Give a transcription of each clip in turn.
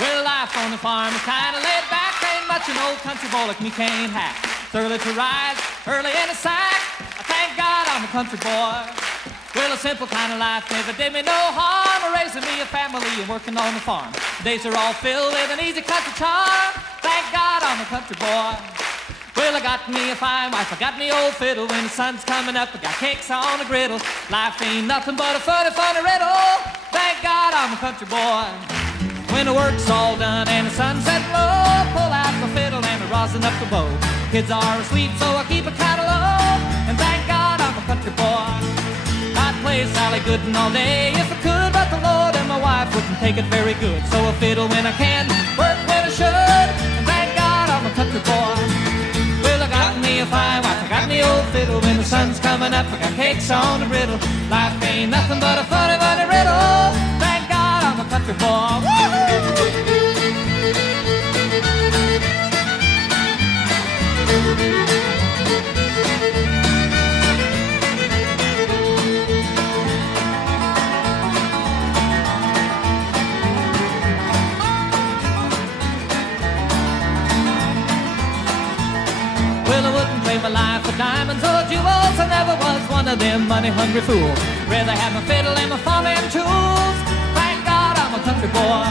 Well, life on the farm is kinda laid back. Ain't much an old country boy like me can't hack. It's early to rise, early in the sack. I thank God I'm a country boy. Well, a simple kind of life never did me no harm. Raising me a family and working on the farm. Days are all filled with an easy country charm. Thank God I'm a country boy. Well, I got me a fine wife, I got me old fiddle. When the sun's coming up, I got cakes on the griddle. Life ain't nothing but a funny, funny riddle. Thank God I'm a country boy. When the work's all done and the sun's setting low, pull out my fiddle and I rosin up the bow. Kids are asleep, so I keep a kind of low. And thank God I'm a country boy. I'd play Sally Gooden all day if I could, but the Lord and my wife wouldn't take it very good. So I fiddle when I can, work when I should. And thank God I'm a country boy. Well, I got me a fine wife, I got me old fiddle. When the sun's coming up, I got cakes on the griddle. Life ain't nothing but a funny, funny riddle. Thank God I'm a country boy. Woo-hoo! Well, I wouldn't trade my life for diamonds or jewels. I never was one of them money-hungry fools. Rather have my fiddle and my farming tools. Thank God I'm a country boy.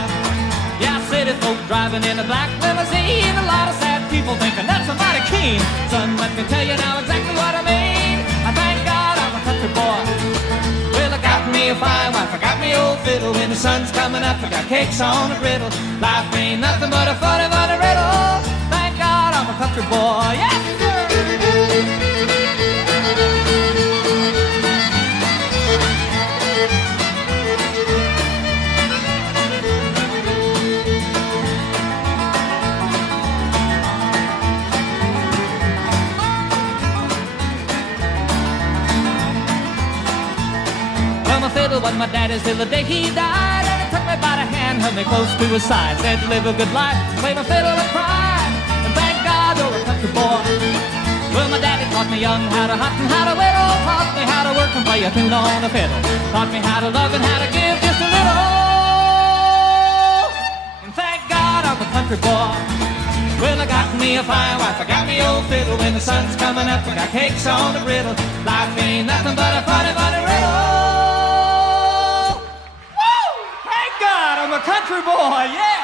Yeah, city folk driving in a black limousine. A lot of sad people thinking that's a mighty keen. Son, let me tell you now exactly what I mean. I thank God I'm a country boy. Well, I got me a fine wife, I got me old fiddle. When the sun's coming up, I got cakes on the griddle. Life ain't nothing but a funny, funny riddle. Thank God I'm a country boy. Yeah! My fiddle was my daddy's till the day he died. And he took me by the hand, held me close to his side. Said to live a good life, play my fiddle and cry. And thank God you're a country boy. Well, my daddy taught me young how to hunt and how to whittle. Taught me how to work and play a tune on a fiddle. Taught me how to love and how to give just a little. And thank God I'm a country boy. Well, I got me a fine wife, I got me old fiddle. When the sun's coming up, I got cakes on the griddle. Life ain't nothing but a funny, funny riddle. I'm a country boy, yeah!